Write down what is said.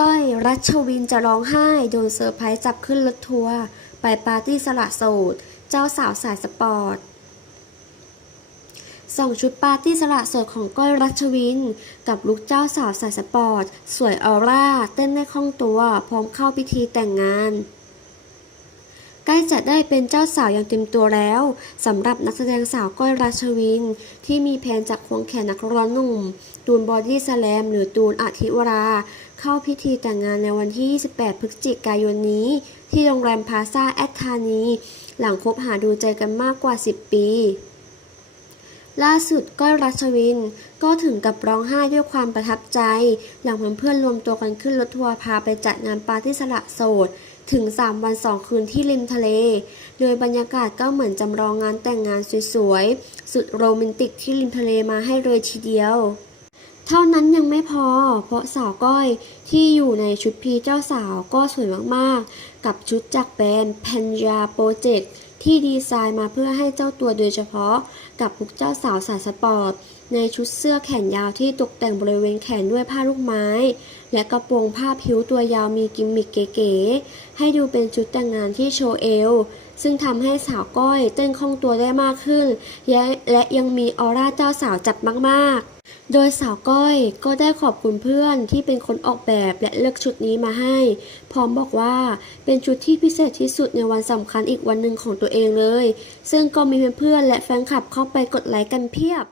ก้อยรัชวินจะร้องไห้โดนเซอร์ไพรส์จับขึ้นรถทัวร์ไปปาร์ตี้สละโสด เจ้าสาวสายสปอร์ตส่องชุดปาร์ตี้สละโสดของก้อยรัชวิน กับลุกเจ้าสาวสายสปอร์ต สวยออร่า เต้นได้คล่องตัว พร้อมเข้าพิธีแต่งงาน ล้จะได้เป็นเจ้าสาวอย่างเต็มตัวแล้วสำหรับนักแสดงสาวก้อยราชวิน ที่มีแผนจะควงแขนนักร้องหนุ่ม ตูนบอดี้สแลมหรือตูนอาทิวรา เข้าพิธีแต่งงานในวันที่ 28 พฤศจิกายนนี้ ที่โรงแรมพาซาแอดธานี หลังคบหาดูใจกันมากกว่า 10 ปี ล่าสุดก้อยรัชวิน ก็ถึงกับร้องไห้ด้วยความประทับใจ หลังเพื่อนๆรวมตัวกันขึ้นรถทัวร์พาไปจัดงานปาร์ตี้สละโสด ถึง 3 วัน 2 คืนที่ริมทะเล โดยบรรยากาศก็เหมือนจำลองงานแต่งงานสวยๆ สุดโรแมนติกที่ริมทะเลมาให้เลยทีเดียว เท่านั้นยังไม่พอ เพราะสาวก้อยที่อยู่ในชุดพีเจ้าสาวก็สวยมากๆ กับชุดจากแบรนด์ Panya Project ที่ดีไซน์มาเพื่อให้เจ้าตัวโดยเฉพาะกับลุคเจ้าสาวสายสปอร์ต ในชุดเสื้อแขนยาวที่ตกแต่งบริเวณแขนด้วยผ้าลูกไม้ และกระโปรงผ้าผิวตัวยาวมีกิมมิคเก๋ๆให้ดูเป็นชุดแต่งงานที่โชว์เอว ซึ่งทำให้สาวก้อยเต้นคล่องตัวได้มากขึ้น และและยังมีออร่าเจ้าสาวจัดมากๆ โดยสาวก้อยก็ได้ขอบคุณเพื่อนที่เป็นคนออกแบบและเลือกชุดนี้มาให้ พร้อมบอกว่าเป็นชุดที่พิเศษที่สุดในวันสำคัญอีกวันหนึ่งของตัวเองเลย ซึ่งก็มีเพื่อนๆและแฟนคลับเข้าไปกดไลค์กันเพียบ